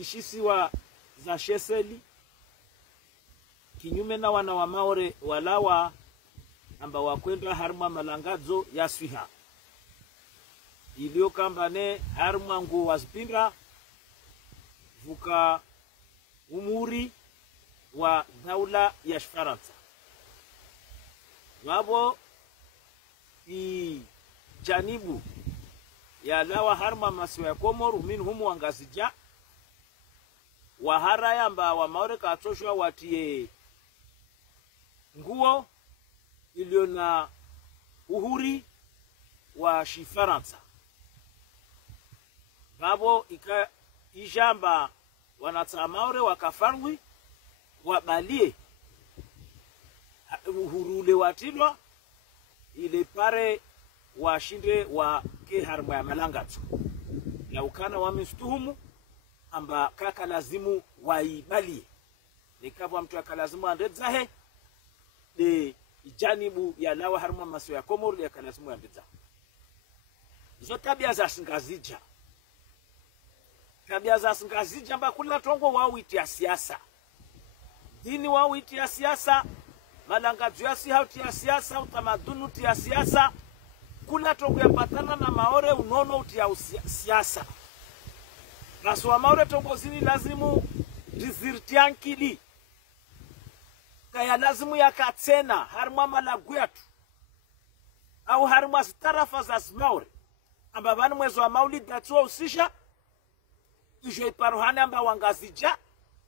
zishisiwa za Sheseli kinyume na wana wa Maore walawa amba wakwenda harma malangazo ya Swiha ilio kambane harma ngu wazipinda vuka umuri wa daula ya Faransa wabo i janibu ya lawa harma masiwa ya Komoru minhumu wangazija wahara yamba wa Maore katoshwa watie nguo ilio na uhuri wa Shifaransa babo ijamba wanata Maore wakafarwi wabalie uhurule watilwa ile pare washinde wa keharma ya malangatu na ukana wamistuhumu amba kaka lazimu waibalie nikabwa mtu akalazimu andedzahe de ijanibu ya lawa harma maso ya Komoru ya kalazimu andedza zo tabia za singazija mba kula tongo wawiti ya siasa dini wawiti ya siasa malangatu ya sihauti ya siasa utamadunu ya siasa kula tongo ya patana na Maore unono uti ya siasa naso wa Maore tongo zini lazimu rizirtiankili kaya lazimu ya katsena harma malagwetu au harma zitarafa za Maore amba vani mwezo wa maulid datuwa usisha ijo iparuhane amba wangazija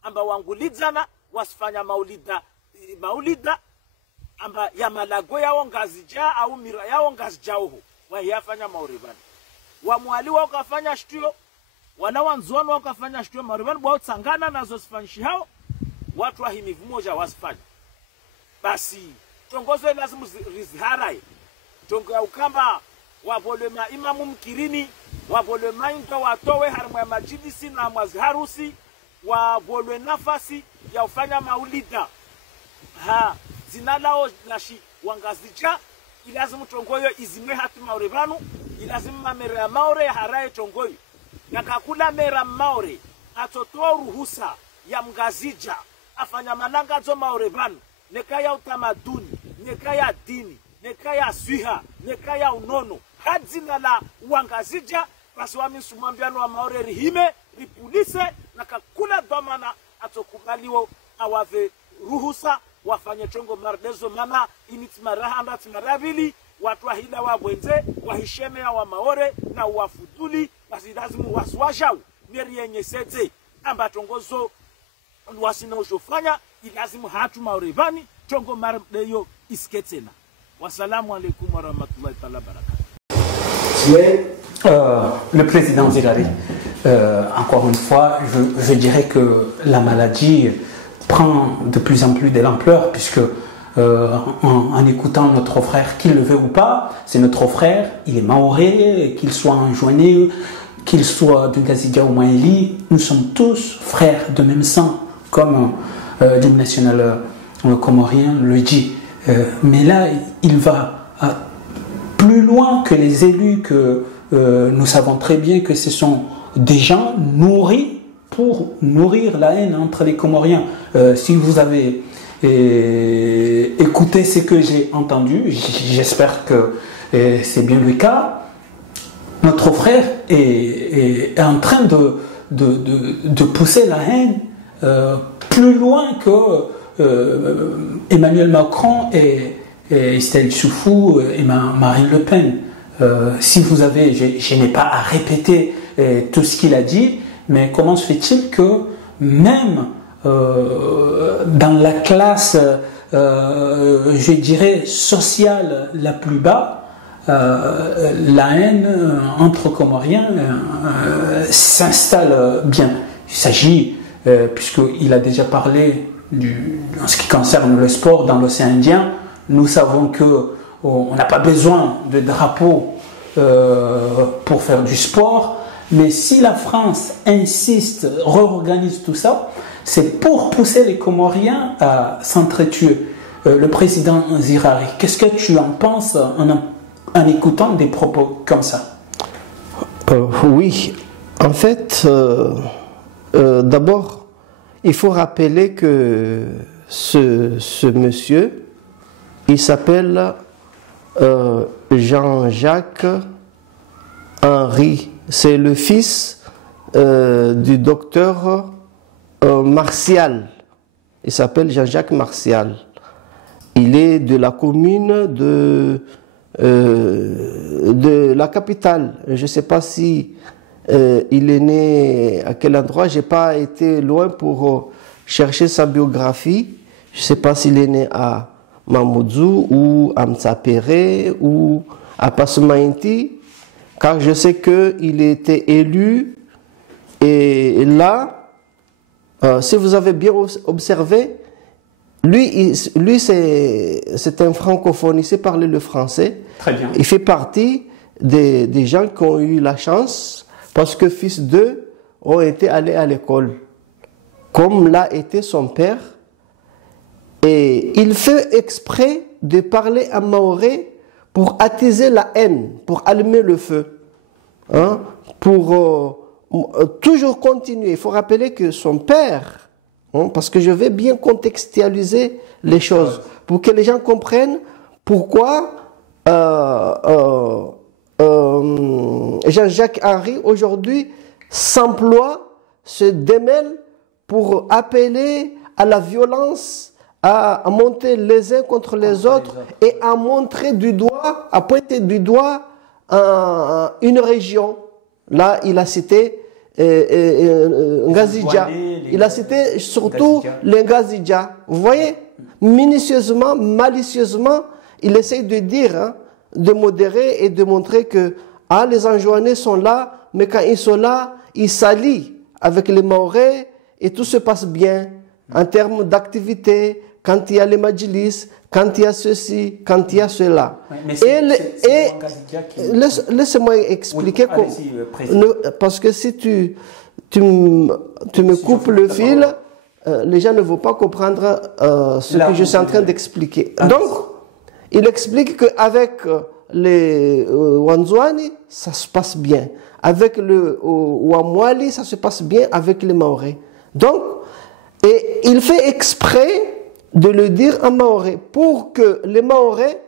amba wangulidzana wasifanya maulida amba ya malago yao ngazija au mira yao ngazija uhu wahiyafanya Mauribani wamwali wao kafanya shtuyo wanawanzuano wao kafanya shtuyo Mauribani wao tsangana nazo sifanyishi hao watu wahimivu moja wasifanya basi tongozo lazimu rizharai tongo ya ukamba wavolema imamu mkirini wavolema inga watowe harma ya majidisi na mazharusi wavolwe nafasi ya ufanya maulida zinalao nashi wangazija ilazimu tongoyo izime hatu Mauribanu ilazimu mamere ya Maore ya haraye tongoyo na kakula mera Maore atotoa ruhusa ya mgazija afanya malangazo Mauribanu nekaya utamaduni nekaya dini nekaya Swiha nekaya unono hadzina la wangazija basi wamisumambiano wa Maore rihime ripulise na kakula domana atokubaliwo awave ruhusa wafanye chongo mardezo mana initimaraha timarabili watu wahila wabwenze wahisheme ya wa Maore na wafuduli basi lazimu waswajau neri yenye seze amba tongozo wasina ushofanya ilazimu hatu Mauribani chongo mardeyo isketena. Wassalamu alaikum wa rahmatullahi ta'ala barakatuh. Le président Zirari, encore une fois, je dirais que la maladie prend de plus en plus de l'ampleur puisque en écoutant notre frère, qu'il le veut ou pas, c'est notre frère, il est maoré, qu'il soit enjoigné, qu'il soit de Gazidia ou Maéli, nous sommes tous frères de même sang, comme l'hymne national comorien le dit. Mais là, il va plus loin que les élus, que nous savons très bien que ce sont des gens nourris pour nourrir la haine entre les Comoriens. Si vous avez écouté ce que j'ai entendu, j'espère que c'est bien le cas, notre frère est en train de pousser la haine plus loin que Emmanuel Macron et Estelle Choufou et Marine Le Pen. Si vous avez, je n'ai pas à répéter tout ce qu'il a dit, mais comment se fait-il que même dans la classe, je dirais, sociale la plus bas, la haine entre Comoriens s'installe bien. Il s'agit, puisqu'il a déjà parlé en ce qui concerne le sport dans l'océan Indien, nous savons qu'on n'a pas besoin de drapeau pour faire du sport, mais si la France insiste, réorganise tout ça, c'est pour pousser les Comoriens à s'entretuer. Le président Zirari, qu'est-ce que tu en penses en écoutant des propos comme ça? Oui, en fait, d'abord, il faut rappeler que ce monsieur, il s'appelle Jean-Jacques Henry. C'est le fils du docteur Martial. Il s'appelle Jean-Jacques Martial. Il est de la commune de la capitale. Je ne sais pas si il est né à quel endroit. Je n'ai pas été loin pour chercher sa biographie. Je ne sais pas s'il est né à Mamoudzou ou à Mtsapere ou à Passemainti, car je sais qu'il était élu. Et là, si vous avez bien observé, lui c'est un francophone, il sait parler le français. Très bien. Il fait partie des gens qui ont eu la chance, parce que fils d'eux ont été allés à l'école, comme l'a été son père. Et il fait exprès de parler en maoré pour attiser la haine, pour allumer le feu, hein, pour toujours continuer. Il faut rappeler que son père, hein, parce que je vais bien contextualiser les choses, pour que les gens comprennent pourquoi Jean-Jacques Henry aujourd'hui s'emploie, se démêle pour appeler à la violence, à monter les uns contre les autres et à montrer du doigt, à pointer du doigt une région. Là, il a cité Ngazidja. Il a cité surtout les Ngazidja. Vous voyez, minutieusement, malicieusement, il essaye de dire, hein, de modérer et de montrer que les Anjouanais sont là, mais quand ils sont là, ils s'allient avec les Maorais et tout se passe bien en termes d'activité. Quand il y a les Madjilis, quand il y a ceci, quand il y a cela. Laisse-moi expliquer, parce que si tu me coupes le fil, les gens ne vont pas comprendre ce que je suis en train d'expliquer. Donc, il explique qu'avec les Wanzouani, ça se passe bien. Avec le Wamwali, ça se passe bien avec les Maorais. Donc, et il fait exprès de le dire en maoré pour que les Maorais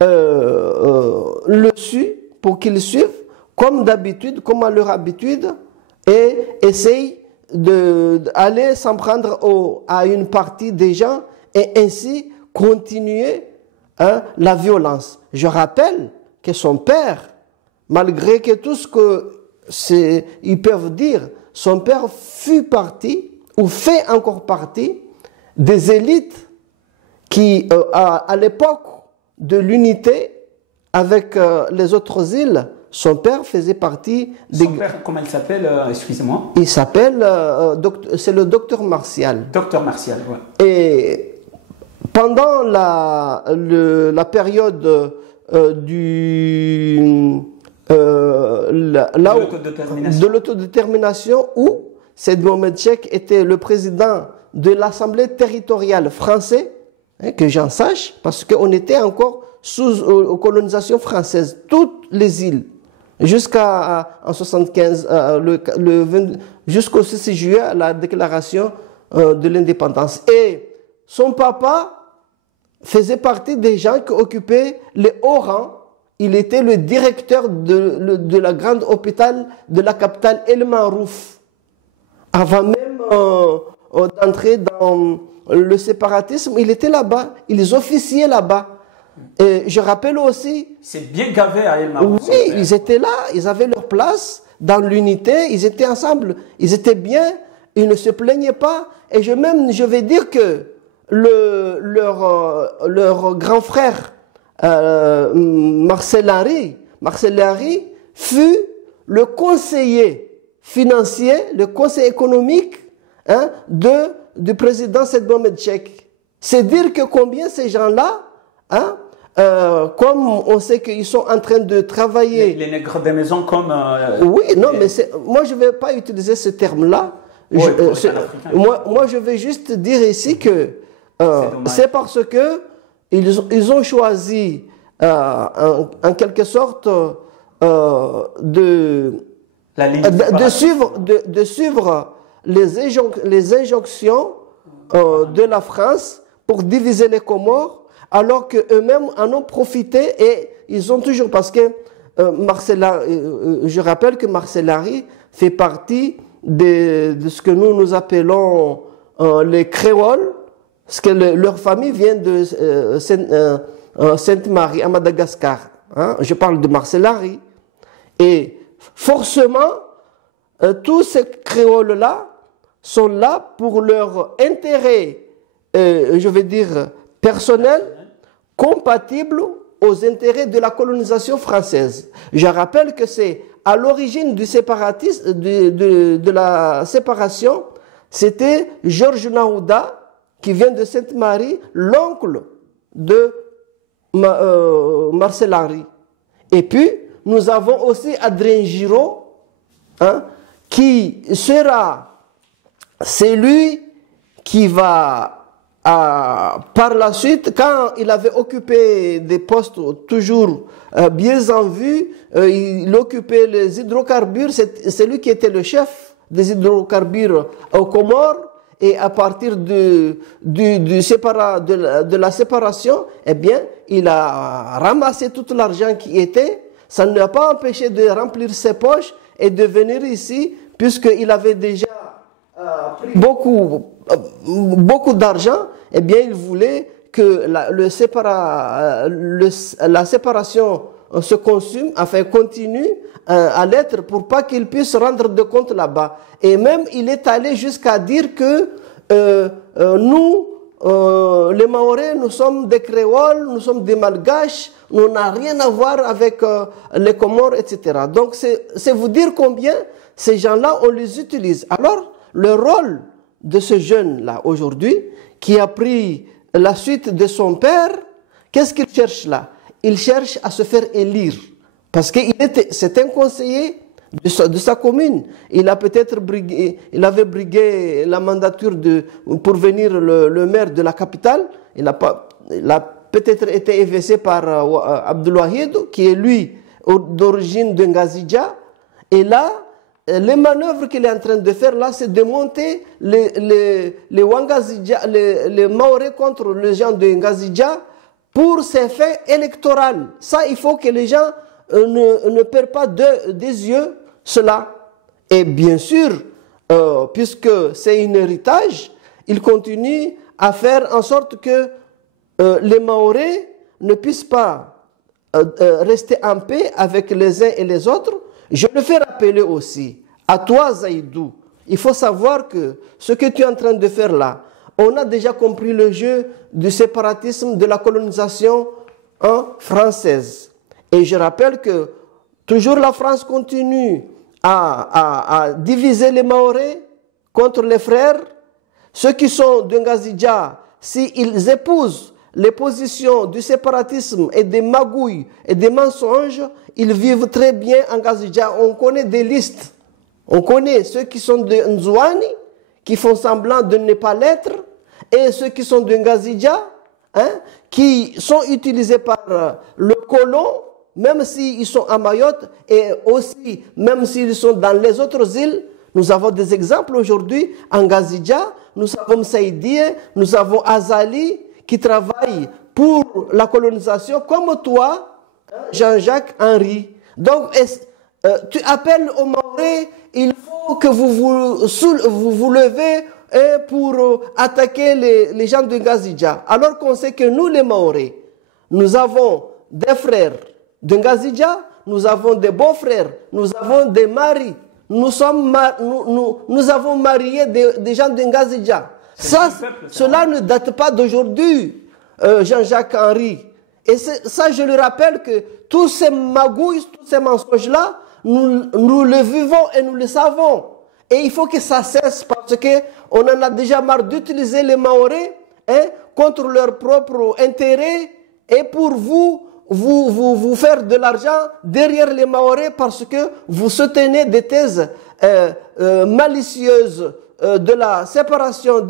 le suivent, pour qu'ils suivent comme d'habitude, comme à leur habitude, et essayent d'aller s'en prendre à une partie des gens et ainsi continuer, hein, la violence. Je rappelle que son père, malgré que tout ce qu'ils peuvent dire, son père fut parti ou fait encore partie des élites qui, à l'époque de l'unité avec les autres îles, son père faisait partie des... Son père, comment il s'appelle, excusez-moi? Il s'appelle, c'est le docteur Martial. Docteur Martial, oui. Et pendant la période de l'autodétermination, où Seydi Mohamed Cheikh était le président de l'Assemblée territoriale française, hein, que j'en sache, parce qu'on était encore sous colonisation française, toutes les îles, jusqu'en 75, jusqu'au 6 juillet, la déclaration de l'indépendance. Et son papa faisait partie des gens qui occupaient les hauts rangs. Il était le directeur de la grande hôpital de la capitale El Marouf. Avant même d'entrer dans le séparatisme, il était là-bas, ils officiaient là-bas. Et je rappelle aussi... C'est bien gavé à El Marouf. Oui, ils étaient là, ils avaient leur place dans l'unité, ils étaient ensemble, ils étaient bien, ils ne se plaignaient pas. Et je vais dire que leur grand frère, Marcel Henry fut le conseiller financier, le conseiller économique, hein, du président Seydi Mohamed Cheikh. C'est dire que combien ces gens-là, hein, comme on sait qu'ils sont en train de travailler... Les nègres des maisons comme... oui, non, mais moi je ne vais pas utiliser ce terme-là. Oui, moi je vais juste dire ici que c'est parce que ils ont choisi en quelque sorte de suivre les injonctions de la France pour diviser les Comores, alors qu'eux-mêmes en ont profité et ils ont toujours, parce que je rappelle que Marcellari fait partie de ce que nous appelons les créoles, parce que leur famille vient de Sainte-Marie à Madagascar. Hein? Je parle de Marcellari. Et forcément, tous ces créoles-là sont là pour leur intérêt, je vais dire, personnel, compatible aux intérêts de la colonisation française. Je rappelle que c'est à l'origine du séparatisme, de la séparation, c'était Georges Naouda, qui vient de Sainte-Marie, l'oncle de Marcellari. Et puis, nous avons aussi Adrien Giraud, hein, qui sera celui qui va, par la suite, quand il avait occupé des postes toujours bien en vue, il occupait les hydrocarbures, c'est lui qui était le chef des hydrocarbures aux Comores, et à partir de la séparation, eh bien, il a ramassé tout l'argent qui était. Ça ne l'a pas empêché de remplir ses poches et de venir ici, puisqu'il avait déjà pris beaucoup d'argent. Eh bien, il voulait que la séparation se consume, enfin continue à l'être, pour pas qu'il puisse rendre de compte là-bas. Et même, il est allé jusqu'à dire que nous, les Mahorais, nous sommes des créoles, nous sommes des malgaches, nous n'avons rien à voir avec les Comores, etc. Donc, c'est vous dire combien ces gens-là, on les utilise. Alors, le rôle de ce jeune-là, aujourd'hui, qui a pris la suite de son père, qu'est-ce qu'il cherche là? Il cherche à se faire élire. Parce que c'est un conseiller de sa commune. Il a peut-être il avait brigué la mandature pour venir le maire de la capitale. Il a peut-être été évincé par Abdelwahid, qui est lui d'origine de Ngazidja. Et là, les manœuvres qu'il est en train de faire là, c'est de monter les Mahorais contre les gens de Ngazidja pour ses fins électorales. Ça, il faut que les gens ne perdent pas des yeux cela. Et bien sûr, puisque c'est un héritage, il continue à faire en sorte que les Mahorais ne puissent pas rester en paix avec les uns et les autres. Je le fais rappeler aussi à toi, Zaïdou. Il faut savoir que ce que tu es en train de faire là, on a déjà compris le jeu du séparatisme, de la colonisation française. Et je rappelle que toujours la France continue à diviser les Mahorais contre les frères. Ceux qui sont de Ngazidja, s'ils épousent les positions du séparatisme et des magouilles et des mensonges, ils vivent très bien en Ngazidja. On connaît des listes. On connaît ceux qui sont de Nzouani, qui font semblant de ne pas l'être, et ceux qui sont de Ngazidja, hein, qui sont utilisés par le colon, même s'ils sont à Mayotte, et aussi même s'ils sont dans les autres îles. Nous avons des exemples aujourd'hui en Ngazidja. Nous avons Saïdie, nous avons Azali, qui travaillent pour la colonisation, comme toi, Jean-Jacques Henry. Donc, tu appelles aux Mahorais, il faut que vous levez pour attaquer les gens de Ngazidja. Alors qu'on sait que nous, les Mahorais, nous avons des frères de Ngazidja, nous avons des beaux-frères, nous avons des maris, nous avons marié des gens de Ngazidja. Cela ne date pas d'aujourd'hui, Jean-Jacques Henry. Et ça, je le rappelle que tous ces magouilles, tous ces mensonges-là, nous le vivons et nous le savons. Et il faut que ça cesse parce qu'on en a déjà marre d'utiliser les Mahorais contre leur propre intérêt et pour vous faire de l'argent derrière les Mahorais parce que vous soutenez des thèses malicieuses de la séparation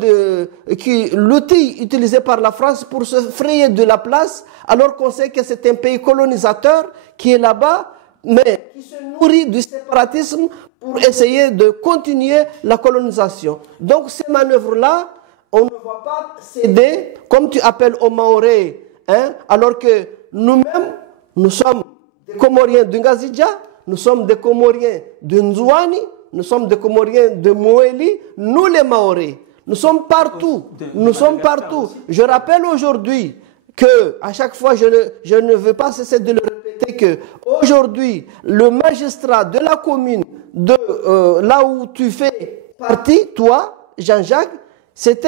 l'outil utilisé par la France pour se frayer de la place, alors qu'on sait que c'est un pays colonisateur qui est là-bas, mais qui se nourrit du séparatisme pour essayer de continuer la colonisation. Donc ces manœuvres-là, on ne va pas céder, comme tu appelles aux Maoré, hein, alors que nous-mêmes, nous sommes des Comoriens de Ngazidja, nous sommes des Comoriens de Nzouani, nous sommes des Comoriens de Moéli, nous les Maoré. Nous sommes partout, nous sommes partout. Je rappelle aujourd'hui que, à chaque fois, je ne veux pas cesser de le répéter, que aujourd'hui, le magistrat de la commune, de là où tu fais partie, toi, Jean-Jacques, c'est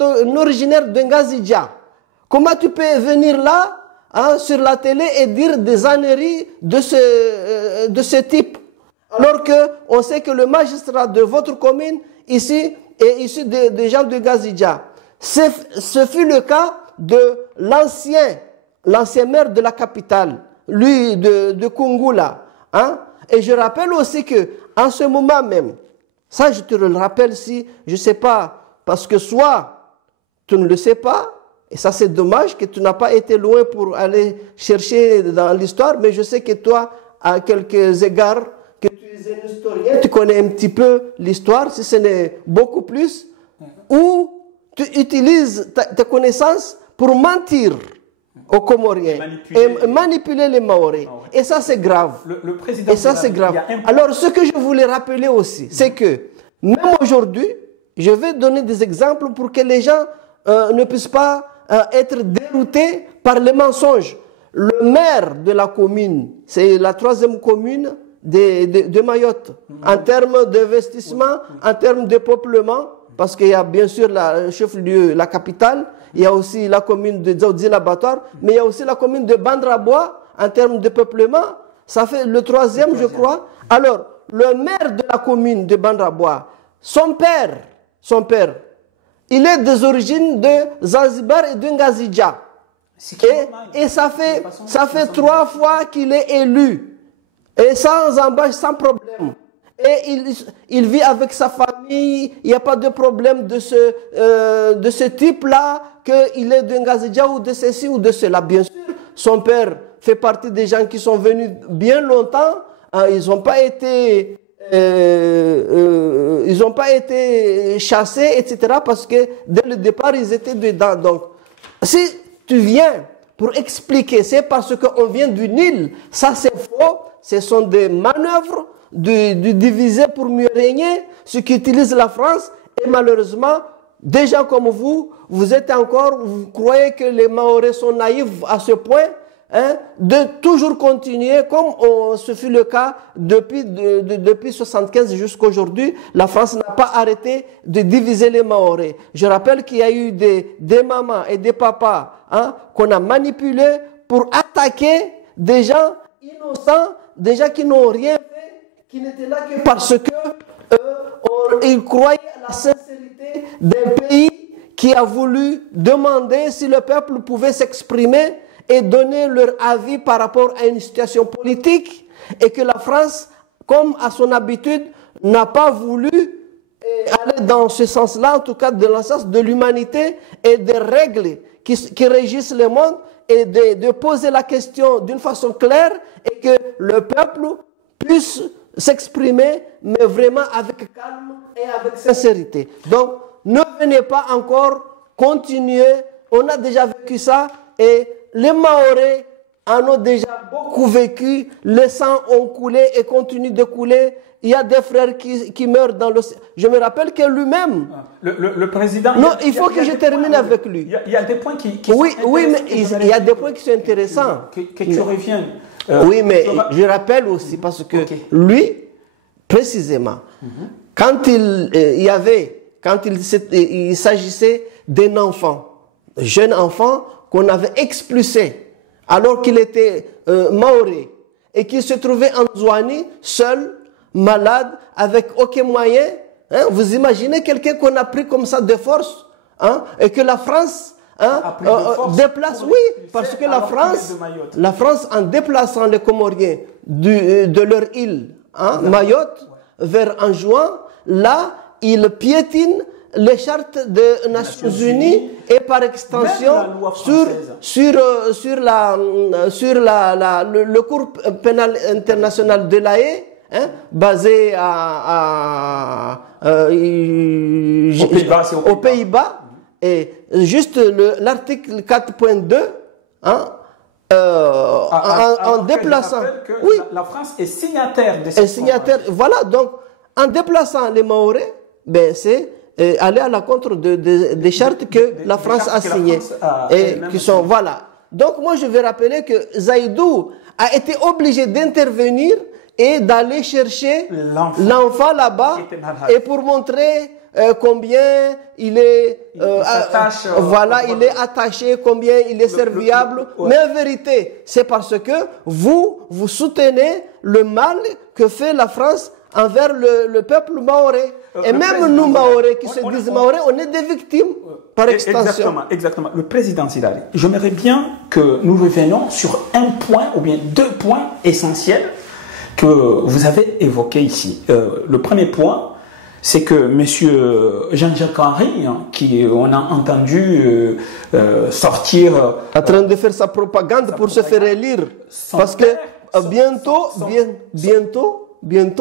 un originaire de Ngazidja. Comment tu peux venir là, hein, sur la télé et dire des âneries de ce type, alors qu'on sait que le magistrat de votre commune ici est issu des gens de Ngazidja. Ce fut le cas de l'ancien maire de la capitale, lui de Kungula. Hein? Et je rappelle aussi que en ce moment même, ça je te le rappelle si, je ne sais pas, parce que soit tu ne le sais pas, et ça c'est dommage que tu n'as pas été loin pour aller chercher dans l'histoire, mais je sais que toi, à quelques égards, que tu es un historien, tu connais un petit peu l'histoire, si ce n'est beaucoup plus, ou tu utilises tes connaissances pour mentir aux Comoriens et manipuler les Maoré. Et ça, c'est grave. Le président et ça, c'est grave. Alors, ce que je voulais rappeler aussi, c'est que même aujourd'hui, je vais donner des exemples pour que les gens ne puissent pas être déroutés par les mensonges. Le maire de la commune, c'est la 3e commune de Mayotte, en termes d'investissement, en termes de peuplement, parce qu'il y a bien sûr le chef-lieu, la capitale, il y a aussi la commune de Dzaoudzi l'abattoir, mais il y a aussi la commune de Bandrabois en termes de peuplement. Ça fait le 3e, je crois. Alors, le maire de la commune de Bandrabois, son père, il est des origines de Zanzibar et de Ngazidja. Et ça fait 3 fois qu'il est élu. Et sans embâche, sans problème. Et il vit avec sa famille, il n'y a pas de problème de ce type-là, qu'il est de Ngazidja ou de ceci ou de cela. Bien sûr, son père fait partie des gens qui sont venus bien longtemps, hein, ils n'ont pas été chassés, etc. parce que dès le départ, ils étaient dedans. Donc, si tu viens pour expliquer, c'est parce qu'on vient du Nil, ça c'est faux, ce sont des manœuvres de diviser pour mieux régner, ce qu'utilise la France, et malheureusement, des gens comme vous croyez que les Maoré sont naïfs à ce point, hein, de toujours continuer, comme ce fut le cas depuis 1975 jusqu'à aujourd'hui, la France n'a pas arrêté de diviser les Maoré. Je rappelle qu'il y a eu des mamans et des papas, hein, qu'on a manipulés pour attaquer des gens innocents, des gens qui n'ont rien fait, qui n'étaient là que parce que ils croyaient à la sincérité d'un pays qui a voulu demander si le peuple pouvait s'exprimer et donner leur avis par rapport à une situation politique, et que la France, comme à son habitude, n'a pas voulu aller dans ce sens-là, en tout cas dans le sens de l'humanité et des règles qui régissent le monde, et de poser la question d'une façon claire et que le peuple puisse s'exprimer, mais vraiment avec calme et avec sincérité. Donc, ne venez pas encore continuer, on a déjà vécu ça, et les Maoré en ont déjà beaucoup vécu, les sangs ont coulé et continuent de couler. Il y a des frères qui meurent dans l'océan. Je me rappelle que lui-même... Le président... Non, il faut que je termine avec lui. Il y a des points qui oui, sont oui, mais il y a des points qui sont intéressants. Que tu reviennes. Oui, mais je rappelle aussi, parce que lui, précisément, quand il s'agissait d'un enfant, jeune enfant, qu'on avait expulsé, alors qu'il était Maoré, et qu'il se trouvait en Zouani, seul, malade, avec aucun moyen. Hein, vous imaginez quelqu'un qu'on a pris comme ça de force, hein, et que la France déplace, oui, parce que la France, en déplaçant les Comoriens de leur île, hein, Mayotte, vers Anjouan, là, ils piétinent les chartes des Nations Unies et par extension sur le cours pénal international de l'AE, hein, basé aux Pays-Bas. Et juste l'article 4.2, hein, en déplaçant. Oui. La France est signataire de cette signataire. Voilà, donc en déplaçant les Mahorais, ben, c'est aller à la contre des chartes que la France a signées. Et qui sont, voilà. Donc moi je vais rappeler que Zaïdou a été obligé d'intervenir et d'aller chercher l'enfant là-bas et pour montrer combien il est voilà, il est attaché, combien il est serviable. Mais en vérité, c'est parce que vous soutenez le mal que fait la France envers le peuple mahorais. Et même nous Mahorais qui se disent Mahorais, on est des victimes par extension. Exactement. Le président Sidari, j'aimerais bien que nous revenions sur un point ou bien deux points essentiels que vous avez évoqués ici. Le premier point, c'est que M. Jean-Jacques Henry, qui on a entendu sortir... en train de faire sa propagande pour se faire élire. Parce que bientôt,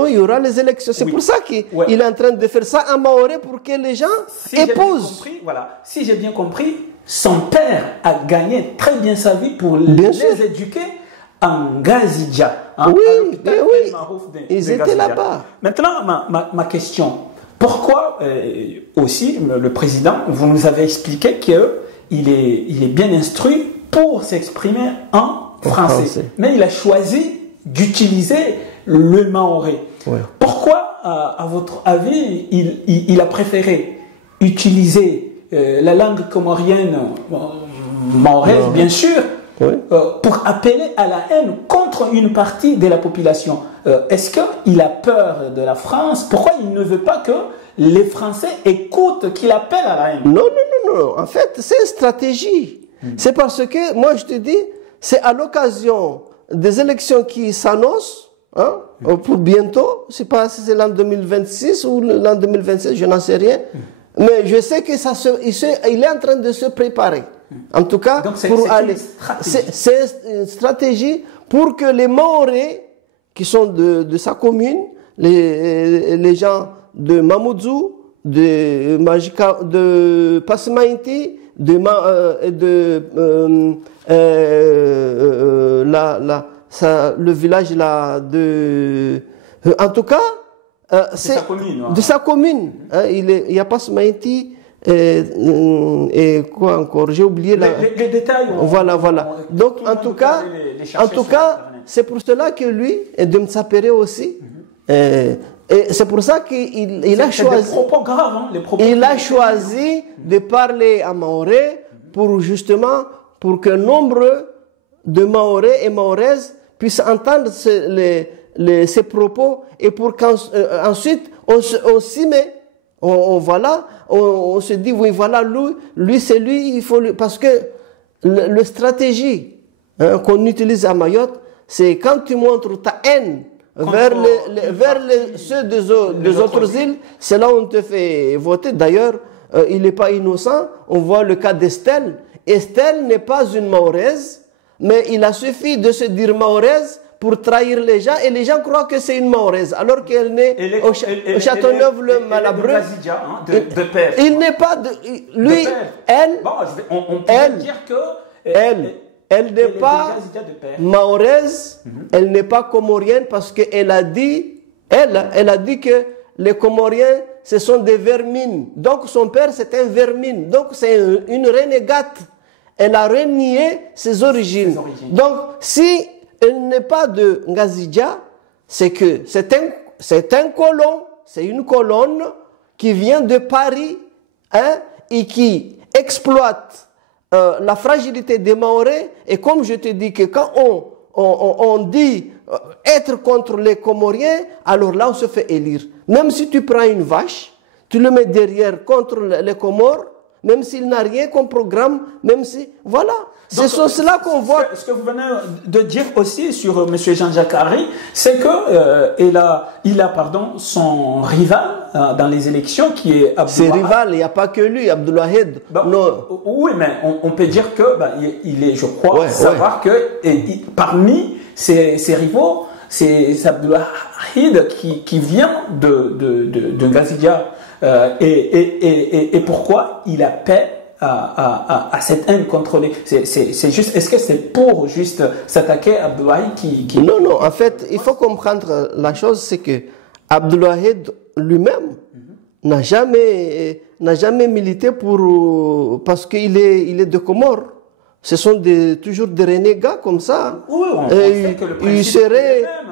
il y aura les élections. C'est pour ça qu'il est en train de faire ça en Mahorais pour que les gens épousent. Si j'ai bien compris, son père a gagné très bien sa vie pour les éduquer en Gazidja. Oui, ils étaient là-bas. Maintenant, ma question... Pourquoi aussi le président, vous nous avez expliqué qu'il est bien instruit pour s'exprimer en français. Mais il a choisi d'utiliser le mahorais. Ouais. Pourquoi, à votre avis, il a préféré utiliser la langue comorienne mahoraise, bien sûr, pour appeler à la haine contre une partie de la population? Est-ce qu'il a peur de la France? Pourquoi il ne veut pas que les Français écoutent qu'il appelle à la haine? Non. En fait, c'est une stratégie. C'est parce que, moi je te dis, c'est à l'occasion des élections qui s'annoncent, hein, pour bientôt, je ne sais pas si c'est l'an 2026 ou l'an 2027, je n'en sais rien. Mais je sais que il est en train de se préparer. En tout cas, pour aller. C'est une stratégie pour que les Mahorais qui sont de sa commune, les gens de Mamoudzou, de Passemainti, le village là en tout cas, c'est de sa commune. Hein, il y a Passemainti. Et quoi encore? J'ai oublié les détails. Voilà. Donc, en tout cas, c'est pour cela que lui, et de Mtsapere aussi, et c'est pour ça qu'il a choisi. Il a choisi de parler à Mahorais pour que nombre de Mahorais et Mahoraises puissent entendre ses propos et pour qu'ensuite on s'y met. On se dit, oui, voilà, lui c'est lui, il faut lui... Parce que la stratégie qu'on utilise à Mayotte, c'est quand tu montres ta haine vers ceux des autres îles, c'est là où on te fait voter. D'ailleurs, il n'est pas innocent. On voit le cas d'Estelle. Estelle n'est pas une Mahoraise, mais il a suffi de se dire Mahoraise pour trahir les gens, et les gens croient que c'est une Mahoraise, alors qu'elle naît au Châteauneuf-le-Malabru. Il n'est pas de... Lui, elle n'est pas Mahoraise, elle n'est pas comorienne, parce qu'elle a dit, elle a dit que les Comoriens, ce sont des vermines. Donc son père, c'est un vermine. Donc c'est une renégate. Elle a renié ses origines. Donc si elle n'est pas de Ngazidja, c'est que c'est un colon, c'est une colonne qui vient de Paris, hein, et qui exploite la fragilité des Mahorais. Et comme je te dis que quand on dit être contre les Comoriens, alors là on se fait élire. Même si tu prends une vache, tu le mets derrière contre les Comores, même s'il n'a rien comme programme, même si... Voilà. C'est cela qu'on voit. Ce que vous venez de dire aussi sur M. Jean-Jacques Henry, c'est que il a son rival dans les élections qui est Abdoulaye. C'est rival, il n'y a pas que lui, Abdoulaye. Oui, mais on peut dire que il est, je crois, savoir que parmi ses rivaux, c'est Abdoulahid qui vient de Gazidia. Et pourquoi il appelle à cette haine contre les... C'est juste, est-ce que c'est pour juste s'attaquer à Abdoulahid qui... Non, non, en fait, il faut comprendre la chose, c'est que Abdoulahid lui-même n'a jamais milité parce qu'il est de Comores. Ce sont toujours des renégats comme ça. Oui, on sait que le principe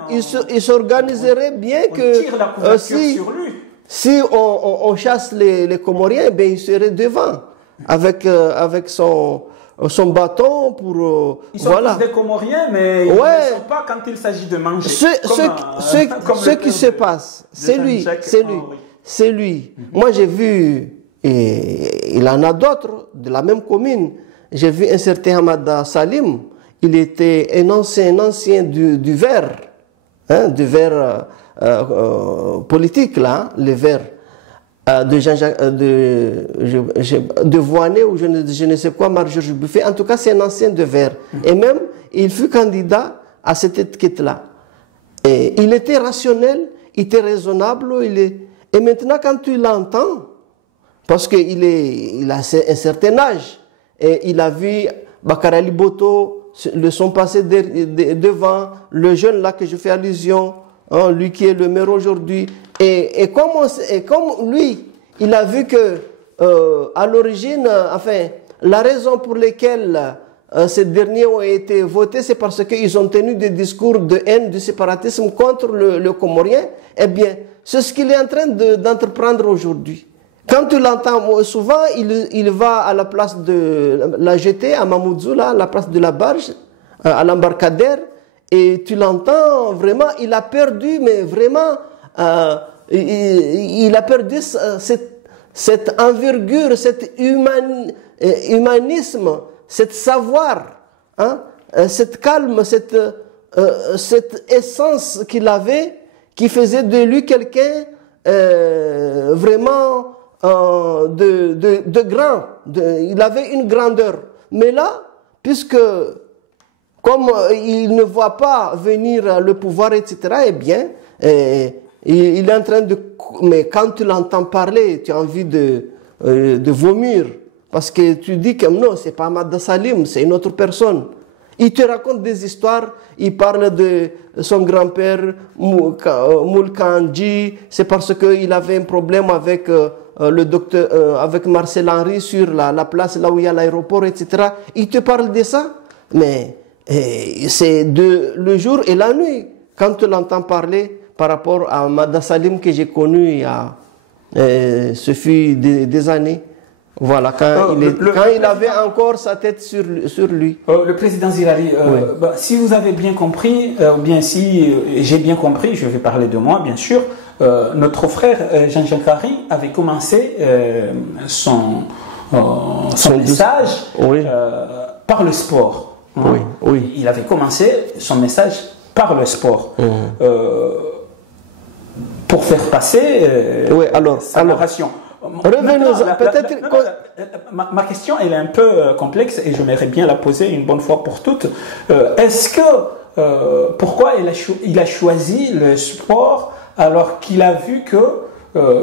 il s'organiserait bien que tire la couverture sur lui. Si on chasse les Comoriens, ben il serait devant avec son bâton pour ils sont voilà. tous des Comoriens, mais ils ne sont pas quand il s'agit de manger. Ce qui se passe, c'est lui. Moi j'ai vu, et il en a d'autres de la même commune. J'ai vu un certain Hamada Salim. Il était un ancien du Vert, hein, du Vert politique là, le Vert de Jean-Jacques de Voinet ou je ne sais quoi, Marie-Georges Buffet. En tout cas, c'est un ancien de Vert. Et même, il fut candidat à cette étiquette-là. Et il était rationnel, il était raisonnable. Et maintenant, quand tu l'entends, parce qu'il a un certain âge, et il a vu Bakar Boto, le son passé devant, le jeune là que je fais allusion, hein, lui qui est le maire aujourd'hui. Et comme lui, il a vu que à l'origine, enfin, la raison pour laquelle ces derniers ont été votés, c'est parce qu'ils ont tenu des discours de haine, de séparatisme contre le Comorien. Eh bien, c'est ce qu'il est en train d'entreprendre aujourd'hui. Quand tu l'entends, souvent, il va à la place de la GT, à Mamoudzou, là, à la place de la barge, à l'embarcadère, et tu l'entends vraiment, il a perdu, mais vraiment, il a perdu cette envergure, cet humanisme, cet savoir, hein, cette calme, cette essence qu'il avait, qui faisait de lui quelqu'un vraiment de grand. Il avait une grandeur. Mais là, puisque comme il ne voit pas venir le pouvoir, etc., eh bien, il est en train de... Mais quand tu l'entends parler, tu as envie de vomir. Parce que tu dis que non, c'est pas Ahmad Salim, c'est une autre personne. Il te raconte des histoires, il parle de son grand-père, Moulkandji, c'est parce qu'il avait un problème avec le docteur, avec Marcel Henry sur la place là où il y a l'aéroport, etc. Il te parle de ça, mais c'est le jour et la nuit. Quand tu l'entends parler par rapport à Ahmad Salim que j'ai connu il y a, ce fut des années. Voilà, quand il avait encore sa tête sur lui. Le président Zilali, oui. Si vous avez bien compris, ou bien si j'ai bien compris, je vais parler de moi, bien sûr, notre frère Jean-Jacques Hari avait commencé son message oui. Par le sport. Oui, oui. Il avait commencé son message par le sport. Pour faire passer oui, sa narration. Revenons, peut-être. Ma question elle est un peu complexe et j'aimerais bien la poser une bonne fois pour toutes. Est-ce que pourquoi il a choisi le sport alors qu'il a vu que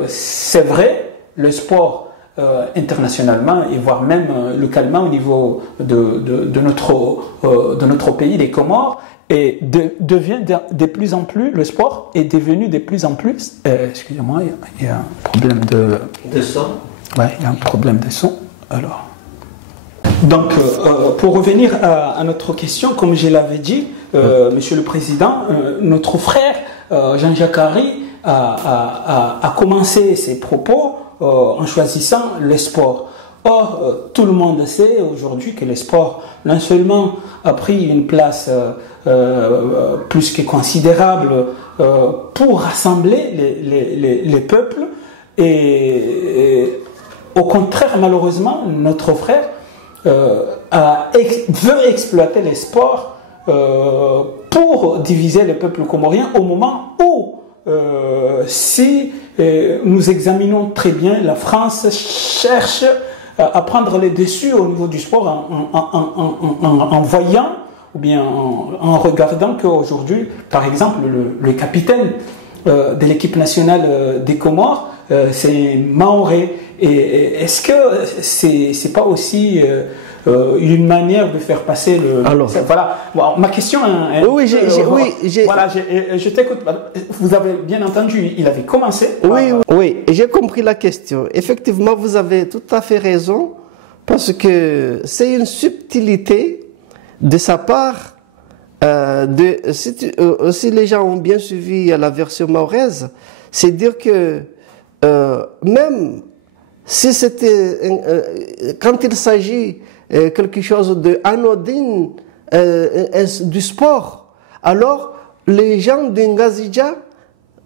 c'est vrai le sport internationalement et voire même localement au niveau de notre pays, les Comores, et devient de plus en plus, le sport est devenu de plus en plus, excusez-moi, il y a un problème de son. Ouais, il y a un problème de son. Alors, donc, pour revenir à notre question, comme je l'avais dit, Monsieur le Président, notre frère Jean-Jacques Hari a commencé ses propos en choisissant le sport. Or, tout le monde sait aujourd'hui que le sport, non seulement a pris une place plus que considérable pour rassembler les peuples, et au contraire, malheureusement, notre frère veut exploiter les sports pour diviser le peuple comorien au moment où, si nous examinons très bien, la France cherche à prendre les dessus au niveau du sport en voyant ou bien en regardant qu'aujourd'hui, par exemple, le capitaine de l'équipe nationale des Comores, c'est Maoré. Et est-ce que c'est pas aussi une manière de faire passer le... Alors, voilà. Bon, ma question... Oui, voilà, je t'écoute. Vous avez bien entendu, il avait commencé. Oui, j'ai compris la question. Effectivement, vous avez tout à fait raison, parce que c'est une subtilité de sa part. Si les gens ont bien suivi la version mahoraise, c'est dire que même si c'était quand il s'agit quelque chose de anodine du sport, alors les gens d'Ngazidja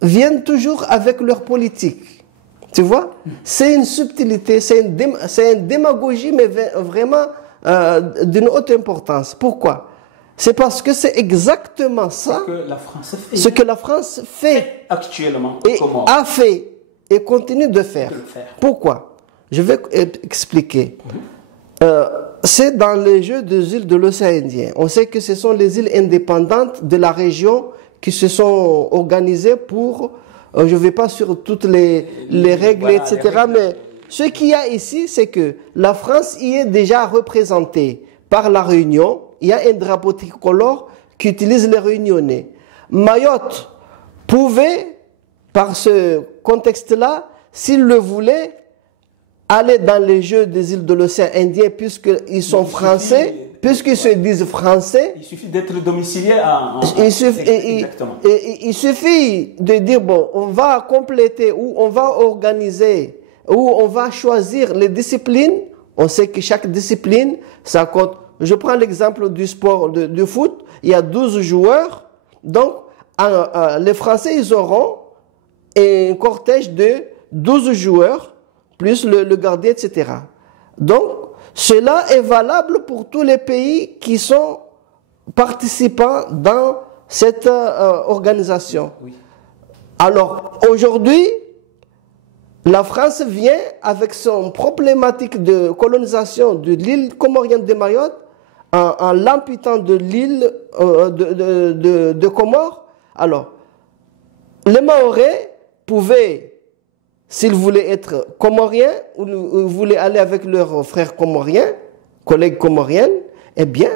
viennent toujours avec leur politique. Tu vois, c'est une subtilité, c'est une démagogie, mais vraiment d'une haute importance. Pourquoi? C'est parce que c'est exactement ça ce que la France fait actuellement et a fait et continue de faire. Pourquoi? Je vais expliquer. C'est dans les jeux des îles de l'océan Indien. On sait que ce sont les îles indépendantes de la région qui se sont organisées pour... je ne vais pas sur toutes les règles, voilà, etc. Mais ce qu'il y a ici, c'est que la France y est déjà représentée par la Réunion. Il y a un drapeau tricolore qui utilise les Réunionnais. Mayotte pouvait, par ce contexte-là, s'il le voulait, aller dans les jeux des îles de l'océan Indien, puisqu'ils sont français, puisqu'ils se disent français. Il suffit d'être domicilié il suffit de dire, bon, on va compléter, ou on va organiser, ou on va choisir les disciplines. On sait que chaque discipline, ça compte. Je prends l'exemple du sport, du foot. Il y a 12 joueurs. Donc, les Français, ils auront un cortège de 12 joueurs, plus le gardien, etc. Donc, cela est valable pour tous les pays qui sont participants dans cette organisation. Oui. Alors, aujourd'hui, la France vient avec son problématique de colonisation de l'île comorienne de Mayotte en l'amputant de l'île de Comores. Alors, les Mahorais pouvaient, s'ils voulaient être comoriens ou voulaient aller avec leurs frères comoriens, collègues comoriennes, eh bien,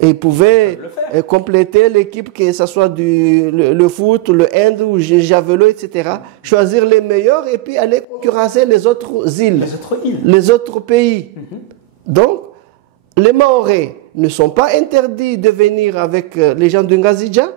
ils pouvaient compléter l'équipe, que ce soit le foot, le hand ou le javelot, etc. Choisir les meilleurs et puis aller concurrencer les autres îles, les autres pays. Donc, les Mahorais ne sont pas interdits de venir avec les gens de Ngazidja,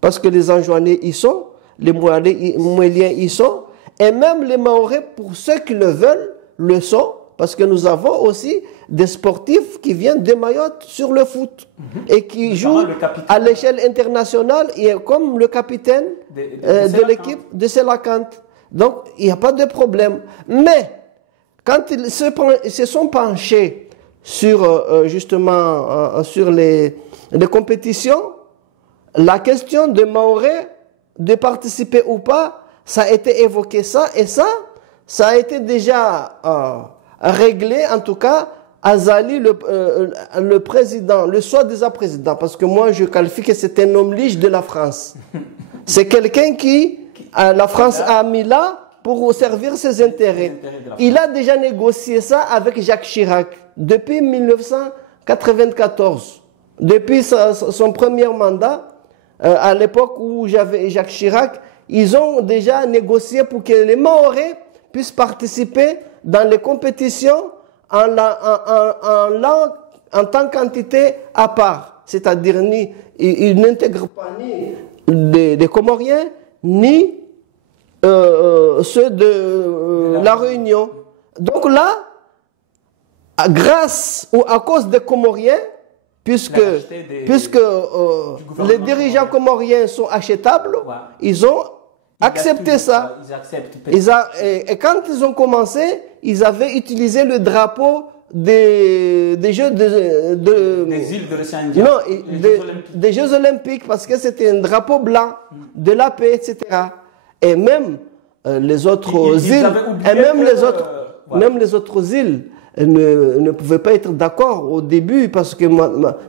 parce que les Anjouanais y sont, les Mouéliens y sont, et même les Mahorais, pour ceux qui le veulent, le sont, parce que nous avons aussi des sportifs qui viennent de Mayotte sur le foot et qui jouent à l'échelle internationale, et comme le capitaine de l'équipe de Selakant. Donc, il n'y a pas de problème. Mais, quand ils se sont penchés sur, justement, sur les compétitions, la question de Mahorais, de participer ou pas, ça a été évoqué, ça a été déjà réglé, en tout cas. Azali, le président, le soi-disant président, parce que moi je qualifie que c'est un homme lige de la France. C'est quelqu'un qui, la France a mis là pour servir ses intérêts. Il a déjà négocié ça avec Jacques Chirac depuis 1994. Depuis son premier mandat, à l'époque où j'avais Jacques Chirac, ils ont déjà négocié pour que les Mahorais puissent participer dans les compétitions en tant qu'entité à part. C'est-à-dire, ils n'intègrent pas ni des Comoriens, ni ceux de la Réunion. Donc là, grâce ou à cause des Comoriens, puisque les dirigeants comoriens sont achetables, ils ont accepté ça. Et quand ils ont commencé, ils avaient utilisé le drapeau des Jeux des îles de l'océan Indien. Non, des Jeux Olympiques, parce que c'était un drapeau blanc de la paix, etc. Et même les autres îles, et même les autres îles ne pouvaient pas être d'accord au début parce que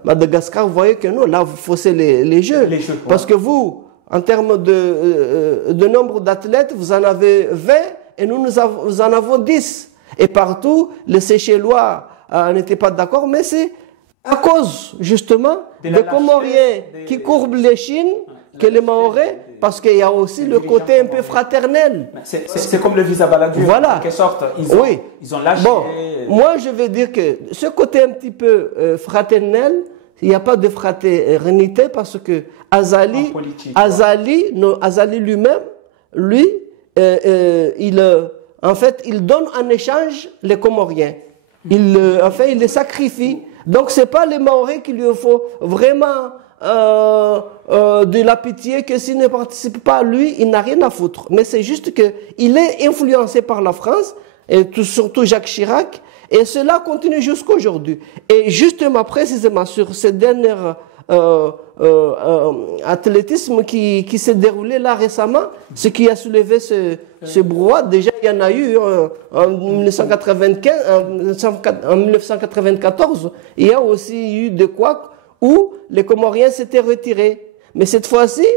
Madagascar voyait que non, là vous faussez les jeux. Parce que vous, en termes de nombre d'athlètes, vous en avez 20 et nous en avons 10. Et partout, les Seychellois n'étaient pas d'accord, mais c'est à cause justement des Comoriens qui courbent les chines que les Mahorais, parce qu'il y a aussi le côté un peu fraternel. C'est comme le visa Balladur, voilà. En quelque sorte, ils ont lâché. Bon, moi je veux dire que ce côté un petit peu fraternel, il n'y a pas de fraternité parce que Azali lui-même, lui, en fait, il donne en échange les Comoriens. Il les sacrifie. Donc c'est pas les Mahorais qu'il lui faut vraiment de la pitié, que s'il ne participe pas, lui, il n'a rien à foutre. Mais c'est juste que il est influencé par la France, et surtout Jacques Chirac, et cela continue jusqu'à aujourd'hui. Et justement, précisément sur ces dernières athlétisme qui s'est déroulé là récemment, ce qui a soulevé ce brouhaha. Déjà, il y en a eu en 1994, il y a aussi eu des couacs où les Comoriens s'étaient retirés. Mais cette fois-ci,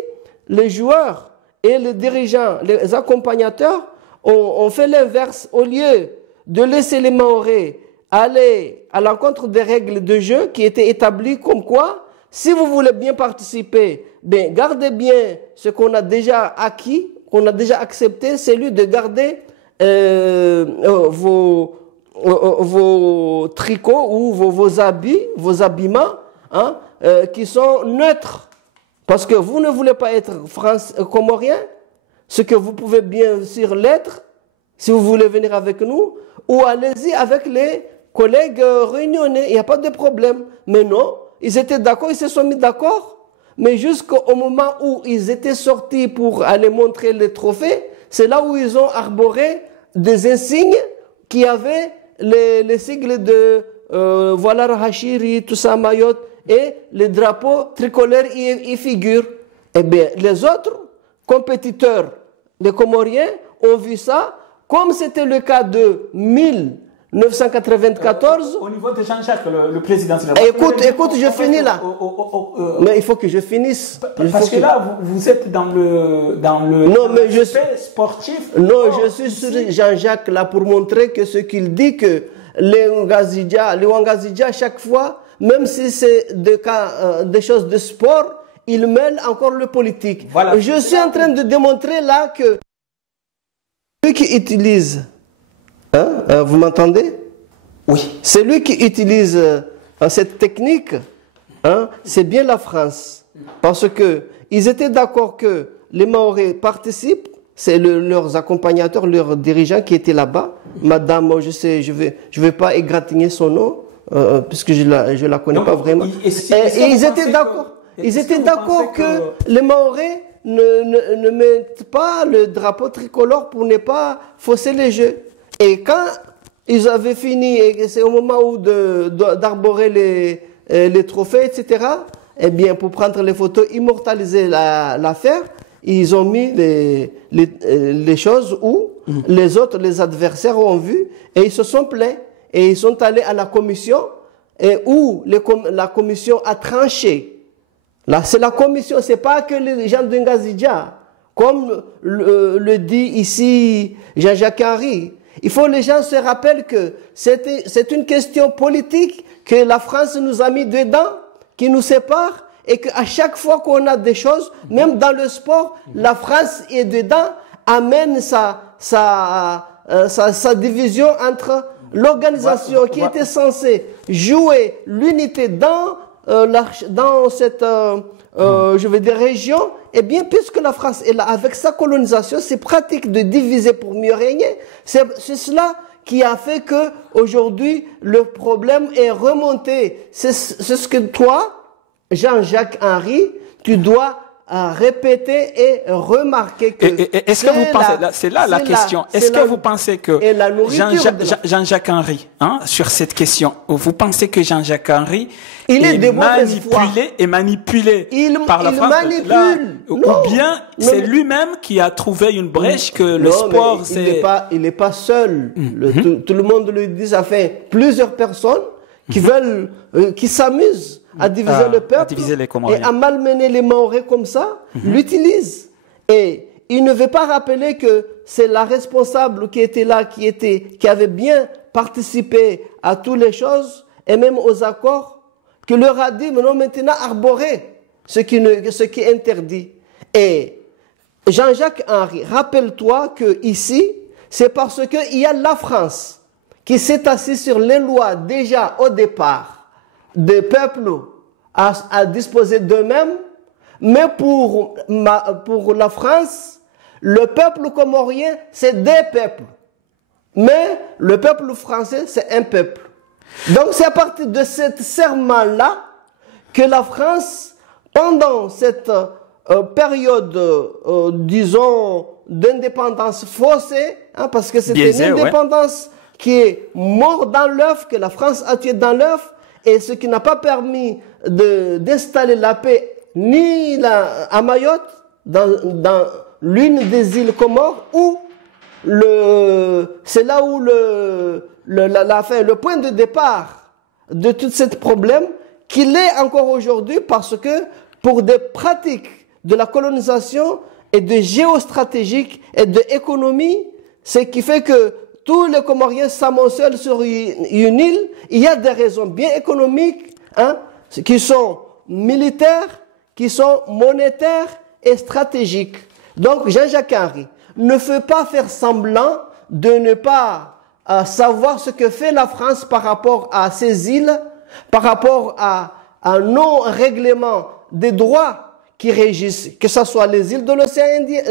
les joueurs et les dirigeants, les accompagnateurs ont fait l'inverse. Au lieu de laisser les Mahorais aller à l'encontre des règles de jeu qui étaient établies comme quoi, si vous voulez bien participer, ben gardez bien ce qu'on a déjà acquis, qu'on a déjà accepté, c'est celui de garder vos tricots ou vos habits, vos habillements, hein, qui sont neutres. Parce que vous ne voulez pas être comorien, ce que vous pouvez bien sûr l'être, si vous voulez venir avec nous, ou allez-y avec les collègues réunionnais, il n'y a pas de problème. Mais non, ils étaient d'accord, ils se sont mis d'accord, mais jusqu'au moment où ils étaient sortis pour aller montrer les trophées, c'est là où ils ont arboré des insignes qui avaient les sigles de Walar Hachiri, tout ça, Mayotte, et les drapeaux tricolores y figurent. Eh bien, les autres compétiteurs, les Comoriens, ont vu ça, comme c'était le cas de 1994. Au niveau de Jean-Jacques, le président. Écoute, je finis là. Mais il faut que je finisse. Parce que là, vous êtes dans le non, mais je suis sportif. Non, je suis sur Jean-Jacques là pour montrer que ce qu'il dit, que les Wangazidja, à chaque fois, même si c'est des choses de sport, il mêle encore le politique. Voilà. Je suis en train de démontrer là que celui qui utilise, vous m'entendez? Oui. Celui qui utilise cette technique, c'est bien la France. Parce que ils étaient d'accord que les Mahorais participent, c'est leurs accompagnateurs, leurs dirigeants qui étaient là-bas. Madame, je sais, je vais pas égratigner son nom, puisque je la connais pas vraiment. Et ils étaient d'accord. Ils étaient d'accord que les Mahorais ne mettent pas le drapeau tricolore pour ne pas fausser les jeux. Et quand ils avaient fini, et c'est au moment où d'arborer les trophées, etc., eh bien, pour prendre les photos, immortaliser l'affaire, ils ont mis les choses où les autres, les adversaires ont vu, et ils se sont plaints, et ils sont allés à la commission, et où la commission a tranché. Là, c'est la commission, c'est pas que les gens de Ngazidja, comme le dit ici Jean-Jacques Henry. Il faut que les gens se rappellent que c'est une question politique que la France nous a mis dedans, qui nous sépare, et qu'à chaque fois qu'on a des choses, même dans le sport, la France est dedans, amène sa division entre l'organisation qui était censée jouer l'unité dans cette je veux dire région, et bien puisque la France est là avec sa colonisation, c'est pratique de diviser pour mieux régner. C'est cela qui a fait que aujourd'hui le problème est remonté. C'est ce que toi, Jean-Jacques Henry, tu dois répéter et remarquer que... Est-ce que vous pensez, c'est là la question, est-ce que vous pensez que Jean-Jacques Henry, sur cette question, vous pensez que Jean-Jacques Henry est manipulé par la France ou bien c'est lui-même qui a trouvé une brèche que le sport c'est... Il n'est pas seul. Tout le monde le dit, ça fait plusieurs personnes qui veulent, qui s'amusent à diviser le peuple et à malmener les Mahorais comme ça, l'utilisent. Et il ne veut pas rappeler que c'est la responsable qui était là, qui avait bien participé à toutes les choses et même aux accords, que leur a dit maintenant arborer ce qui est interdit. Et Jean-Jacques Henry, rappelle-toi que ici, c'est parce qu'il y a la France qui s'est assise sur les lois déjà au départ des peuples à disposer d'eux-mêmes, mais pour la France, le peuple comorien, c'est des peuples. Mais le peuple français, c'est un peuple. Donc c'est à partir de ce serment-là que la France, pendant cette période, disons, d'indépendance faussée, parce que c'était une indépendance qui est morte dans l'œuf, que la France a tué dans l'œuf, et ce qui n'a pas permis d'installer la paix ni à Mayotte, dans l'une des îles Comores, où c'est là où le point de départ de tout ce problème, qu'il est encore aujourd'hui, parce que pour des pratiques de la colonisation et de géostratégique et de économie, ce qui fait que tous les Comoriens s'amoncellent sur une île. Il y a des raisons bien économiques, qui sont militaires, qui sont monétaires et stratégiques. Donc Jean-Jacques Henry ne fait pas faire semblant de ne pas savoir ce que fait la France par rapport à ces îles, par rapport à un non-règlement des droits qui régissent, que ce soit les îles de l'océan Indien,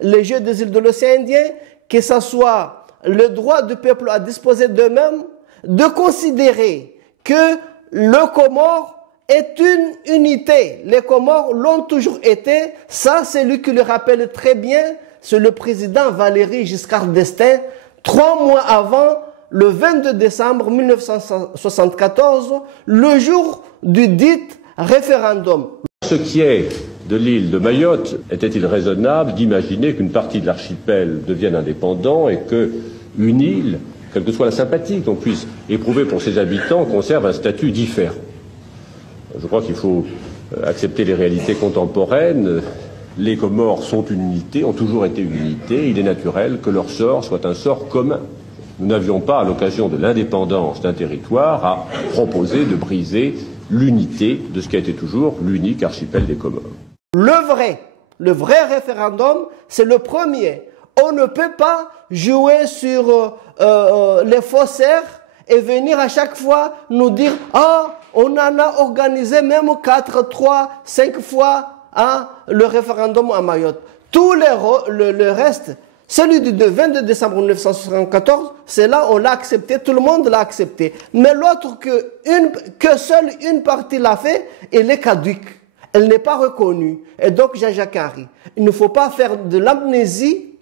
les jeux des îles de l'océan Indien, que ce soit le droit du peuple à disposer d'eux-mêmes, de considérer que le Comore est une unité. Les Comores l'ont toujours été. Ça, c'est lui qui le rappelle très bien. C'est le président Valéry Giscard d'Estaing, 3 mois avant, le 22 décembre 1974, le jour du dit référendum. Ce qui est de l'île de Mayotte, était-il raisonnable d'imaginer qu'une partie de l'archipel devienne indépendant et qu'une île, quelle que soit la sympathie qu'on puisse éprouver pour ses habitants, conserve un statut différent? Je crois qu'il faut accepter les réalités contemporaines. Les Comores sont une unité, ont toujours été une unité. Il est naturel que leur sort soit un sort commun. Nous n'avions pas, à l'occasion de l'indépendance d'un territoire, à proposer de briser l'unité de ce qui a été toujours l'unique archipel des Comores. Le vrai référendum, c'est le premier. On ne peut pas jouer sur les faussaires et venir à chaque fois nous dire « Ah, on en a organisé même 4, 3, 5 fois le référendum à Mayotte. » Tout le reste, celui du 22 décembre 1974, c'est là on l'a accepté, tout le monde l'a accepté. Mais l'autre que seule une partie l'a fait, elle est caduque. Elle n'est pas reconnue. Et donc Jean-Jacques Henry, il ne faut pas faire de l'amnésie,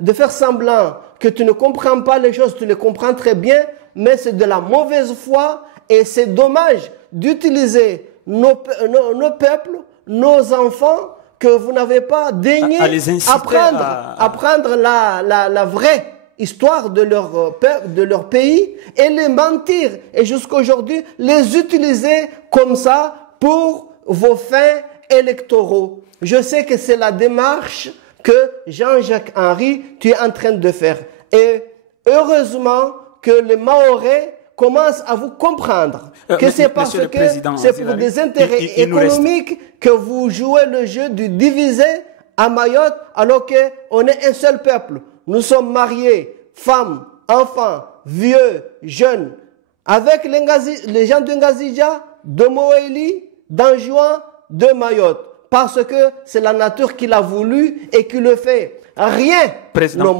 de faire semblant que tu ne comprends pas les choses, tu les comprends très bien, mais c'est de la mauvaise foi et c'est dommage d'utiliser nos peuples, nos enfants, que vous n'avez pas daigné apprendre la vraie histoire de leur pays et les mentir et jusqu'à aujourd'hui les utiliser comme ça pour vos fins électoraux. Je sais que c'est la démarche que Jean-Jacques Henry, tu es en train de faire. Et heureusement que les Mahorais commencent à vous comprendre que c'est parce que c'est pour des intérêts économiques que vous jouez le jeu du diviser à Mayotte alors qu'on est un seul peuple. Nous sommes mariés, femmes, enfants, vieux, jeunes, avec les gens de Ngazija, de Moéli, d'Anjouan, de Mayotte. Parce que c'est la nature qui l'a voulu et qui le fait. Rien au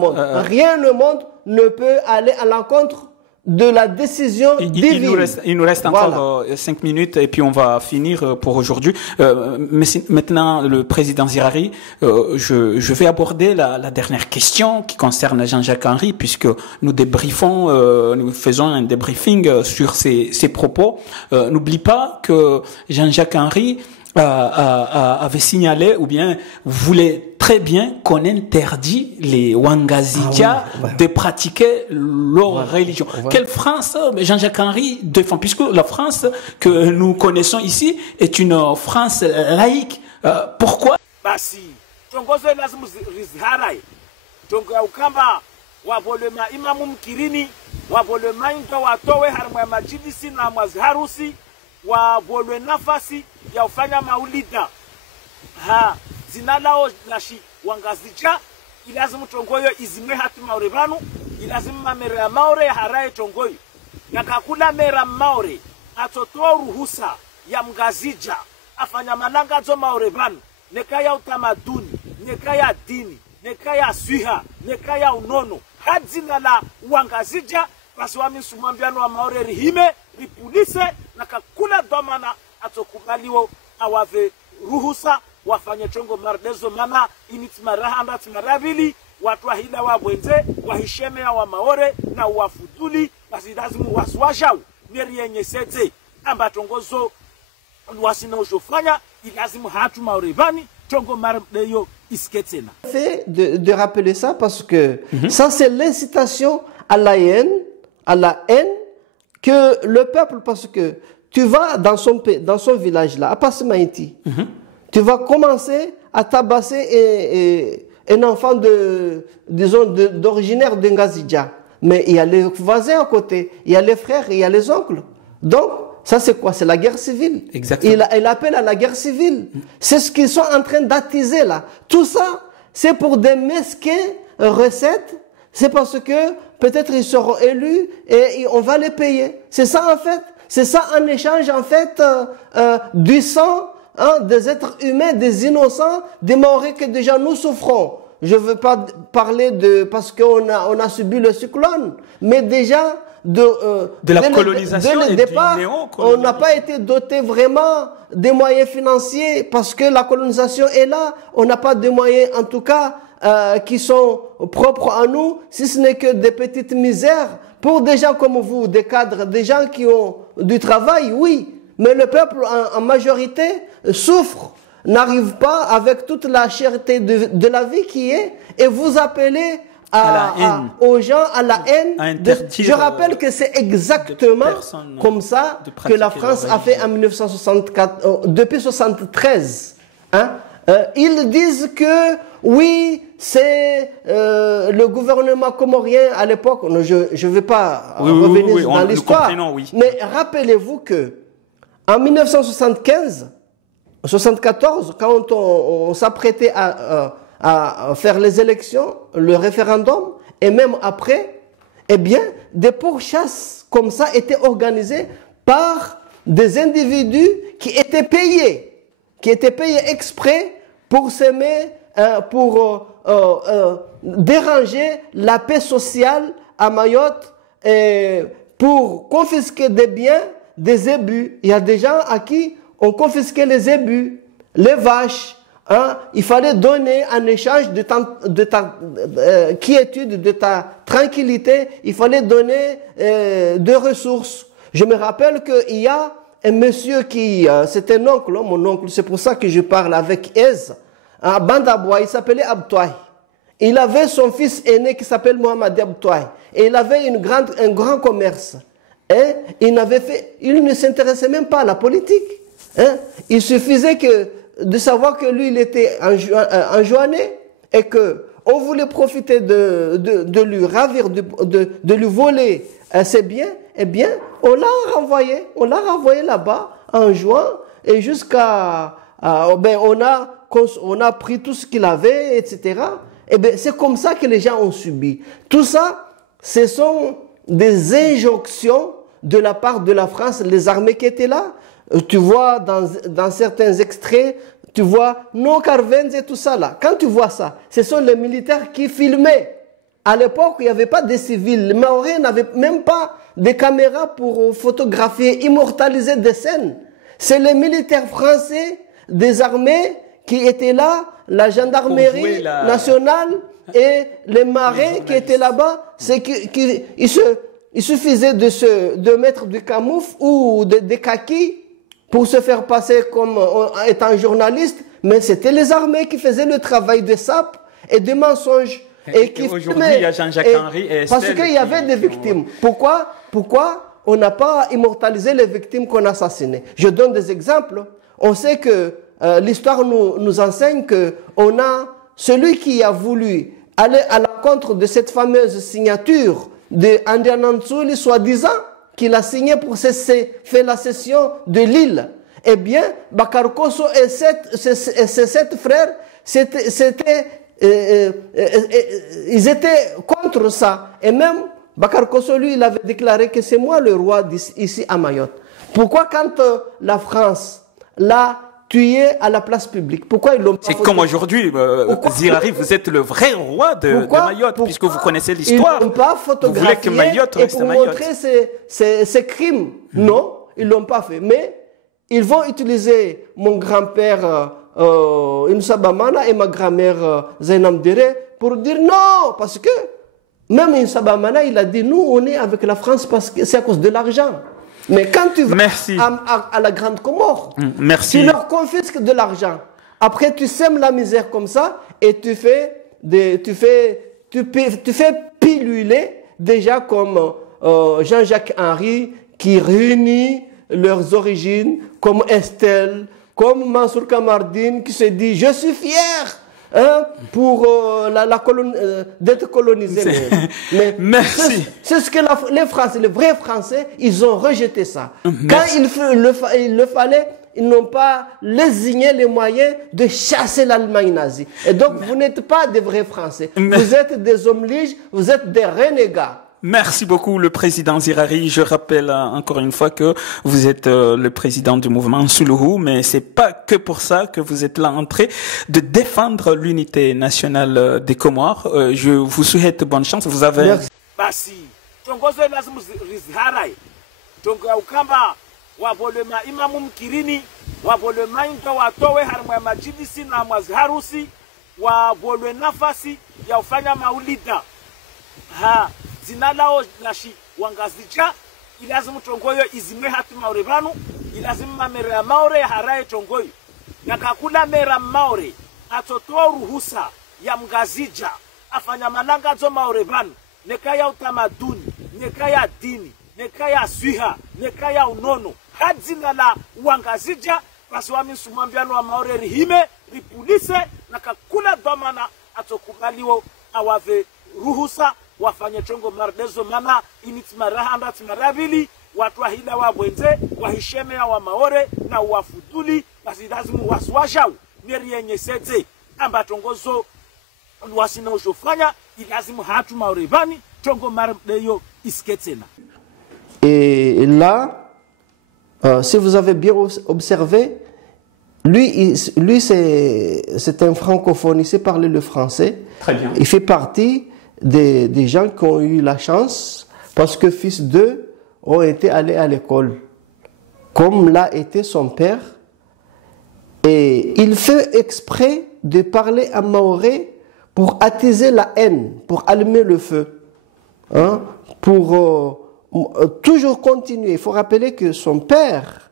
monde ne peut aller à l'encontre de la décision divine. Il nous reste encore 5 minutes et puis on va finir pour aujourd'hui. Maintenant, le président Zirari, je vais aborder la dernière question qui concerne Jean-Jacques Henry, puisque nous débriefons, nous faisons un débriefing sur ses propos. N'oublie pas que Jean-Jacques Henry avait signalé ou bien voulait très bien qu'on interdit les Wangazidja de pratiquer leur religion. Quelle France Jean-Jacques Henry défend, puisque la France que nous connaissons ici est une France laïque. Pourquoi? Basi tongozo lazima rizharai tongo ya ukamba wavolema imamu mkirini wavolema inga watowe harmwa majidisi na mwaziharusi wavolwe nafasi ya ufanya maulida zinalao nashi Wangazidja ilazimu tongoyo izimwe hatu maure vanu ilazimu mamere ya maure haraye tongoyo nakakula mera maure atotoa ruhusa ya Mngazidja afanya malanga zo maure vanu neka ya utamaduni neka ya dini neka ya swiha neka ya unono hadzina la Wangazidja basi wami sumambiano wa maure rihime ripulise nakakula domana atokubaliwo awave ruhusa wafanye chongo mardezo mana initimaraha timarabili watu wahila wabwenze wahisheme ya wa maore na wafuduli basi lazimu waswashau meri yenye sete amba tongozo wasina ujofanya ilazimu hatu maorevani chongo mardeyo isketena. Fait de rappeler ça parce que ça c'est l'incitation à la haine que le peuple, parce que tu vas dans son village là, à Passemaïti, tu vas commencer à tabasser un enfant d'originaire de Ngazidja. Mais il y a les voisins à côté, il y a les frères, il y a les oncles. Donc, ça c'est quoi? C'est la guerre civile. Exactement. Il appelle à la guerre civile. C'est ce qu'ils sont en train d'attiser là. Tout ça, c'est pour des mesquines recettes. C'est parce que peut-être ils seront élus et on va les payer. C'est ça en fait. C'est ça en échange en fait du sang des êtres humains, des innocents, des Maoris que déjà nous souffrons. Je ne veux pas parler parce qu'on a subi le cyclone, mais déjà de la colonisation dès le départ, on n'a pas été doté vraiment des moyens financiers parce que la colonisation est là. On n'a pas de moyens en tout cas qui sont propres à nous, si ce n'est que des petites misères pour des gens comme vous, des cadres, des gens qui ont du travail, oui. Mais le peuple en majorité souffre, n'arrive pas avec toute la cherté de la vie qui est, et vous appelez aux gens à la haine. Je rappelle que c'est exactement comme ça que la France a fait en 1964, depuis 1973. Ils disent que oui, c'est le gouvernement comorien à l'époque. Je ne vais pas revenir dans l'histoire. Mais rappelez-vous que en 1974, quand on s'apprêtait à faire les élections, le référendum, et même après, eh bien, des pourchasses comme ça étaient organisées par des individus qui étaient payés exprès pour s'aimer, pour déranger la paix sociale à Mayotte, et pour confisquer des biens, des ébus. Il y a des gens à qui on confisquait les ébus, les vaches. Il fallait donner en échange de ta quiétude, de ta tranquillité, il fallait donner des ressources. Je me rappelle qu'il y a un monsieur qui, c'est un oncle, mon oncle, c'est pour ça que je parle avec aise, à Bandaboua, il s'appelait Abtouaï. Il avait son fils aîné qui s'appelle Mohamed Abtouaï. Et il avait un grand commerce. Et il ne s'intéressait même pas à la politique. Il suffisait de savoir que lui, il était enjoigné et qu'on voulait profiter de lui ravir, de lui voler ses biens. Eh bien, on l'a renvoyé là-bas en juin et jusqu'à... on a pris tout ce qu'il avait, etc. Eh bien, c'est comme ça que les gens ont subi. Tout ça, ce sont des injonctions de la part de la France, les armées qui étaient là. Tu vois dans certains extraits, tu vois non Carvens et tout ça là. Quand tu vois ça, ce sont les militaires qui filmaient. À l'époque, il n'y avait pas de civils. Les Maoris n'avaient même pas des caméras pour photographier, immortaliser des scènes. C'est les militaires français des armées qui étaient là, la gendarmerie nationale et les marins qui étaient là-bas. C'est il suffisait de mettre du camoufle ou des kakis pour se faire passer comme étant journaliste, mais c'était les armées qui faisaient le travail de sape et de mensonges. Et aujourd'hui, il y a Jean-Jacques Henry et parce qu'il y avait des victimes. Pourquoi on n'a pas immortalisé les victimes qu'on assassinait? Je donne des exemples. On sait que l'histoire nous enseigne que on a celui qui a voulu aller à l'encontre de cette fameuse signature de Andriana Ntsuli, soi-disant qu'il a signé pour faire la cession de l'île. Eh bien, Bakar Kosso et ses 7 frères, ils étaient contre ça. Et même, Bakar Kosso, lui, il avait déclaré que c'est moi le roi ici à Mayotte. Pourquoi quand la France l'a tué à la place publique, pourquoi ils l'ont pas C'est comme aujourd'hui, Zirari, vous êtes le vrai roi de Mayotte, puisque vous connaissez l'histoire. Ils n'ont pas photographié vous voulez que Mayotte et reste pour Mayotte. montrer ces crimes. Non, ils ne l'ont pas fait. Mais ils vont utiliser mon grand-père Inoussa Bamana et ma grand-mère Zainam Dere pour dire non, parce que même Inoussa Bamana, il a dit nous, on est avec la France parce que c'est à cause de l'argent. Mais quand tu vas à la Grande Comore, tu leur confisques de l'argent. Après, tu sèmes la misère comme ça et tu fais piluler déjà comme Jean-Jacques Henry qui réunit leurs origines, comme Estelle, comme Mansour Kamardine qui se dit je suis fier pour d'être colonisé. Mais merci. C'est ce que les Français, les vrais Français, ils ont rejeté ça. Quand il le fallait, ils n'ont pas lésigné les moyens de chasser l'Allemagne nazie. Et donc, vous n'êtes pas des vrais Français. Vous êtes des hommes liges, vous êtes des renégats. Merci beaucoup, le président Zirari. Je rappelle encore une fois que vous êtes le président du mouvement Nsuluhu, mais c'est pas que pour ça que vous êtes là en train de défendre l'unité nationale des Comores. Je vous souhaite bonne chance. Vous avez... Merci. Basi, tongozo lazima rizharai. Tonga ukamba wavolema imamu mkirini, wavolema inga watowe harmwa majidisi na mwazharusi, wavolwe nafasi ya ufanya maulida. Zinalao nashi wangazija ilazimu tongoyo izimwe hatu maure vanu ilazimu mamere ya maure haraye tongoyo nakakula mera maure atotoa ruhusa ya mgazija afanya malanga zo maure vanu neka ya utamaduni neka ya dini neka ya swiha neka ya unono hadzina la wangazija basi wamisumambiano wa maure rihime ripulise nakakula domana atokubaliwo awave ruhusa wafanye chongo mardezo mama initimaraha timarabili watu wahila wabwenze wahishemea wa maore na wafuduli basi lazimu waswashau neri yenye sete amba tongozo wasina ushofanya ilazimu hatu maorevani chongo mardeyo isketena. Et là, si vous avez bien observé, lui c'est un francophone, il sait parler le français. Très bien. Il fait partie des gens qui ont eu la chance parce que fils d'eux ont été allés à l'école, comme l'a été son père. Et il fait exprès de parler à maoré pour attiser la haine, pour allumer le feu, pour toujours continuer. Il faut rappeler que son père,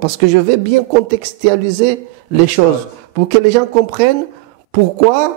parce que je vais bien contextualiser les choses, pour que les gens comprennent pourquoi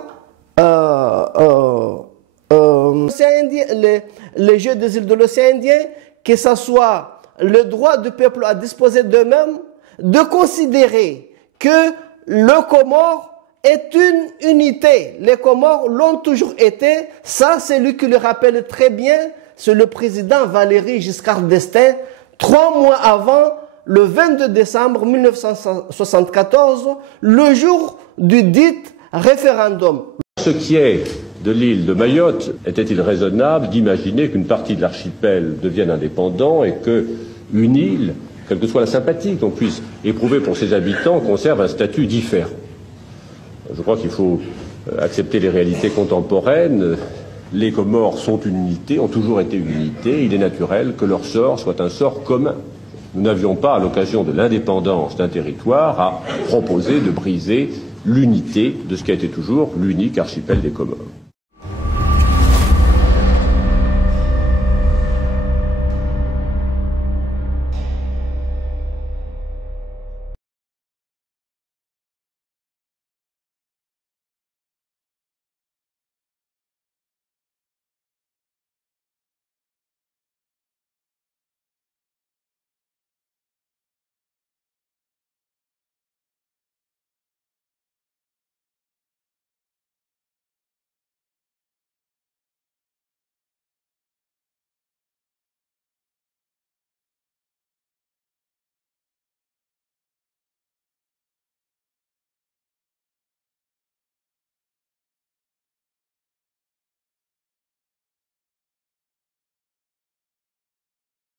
les jeux des îles de l'océan Indien, que ce soit le droit du peuple à disposer d'eux-mêmes, de considérer que le Comore est une unité. Les Comores l'ont toujours été. Ça, c'est lui qui le rappelle très bien. C'est le président Valéry Giscard d'Estaing, 3 mois avant, le 22 décembre 1974, le jour du dit référendum. Ce qui est de l'île de Mayotte, était-il raisonnable d'imaginer qu'une partie de l'archipel devienne indépendant et qu'une île, quelle que soit la sympathie qu'on puisse éprouver pour ses habitants, conserve un statut différent? Je crois qu'il faut accepter les réalités contemporaines. Les Comores sont une unité, ont toujours été une unité. Il est naturel que leur sort soit un sort commun. Nous n'avions pas, à l'occasion de l'indépendance d'un territoire, à proposer de briser l'unité de ce qui a été toujours l'unique archipel des Comores.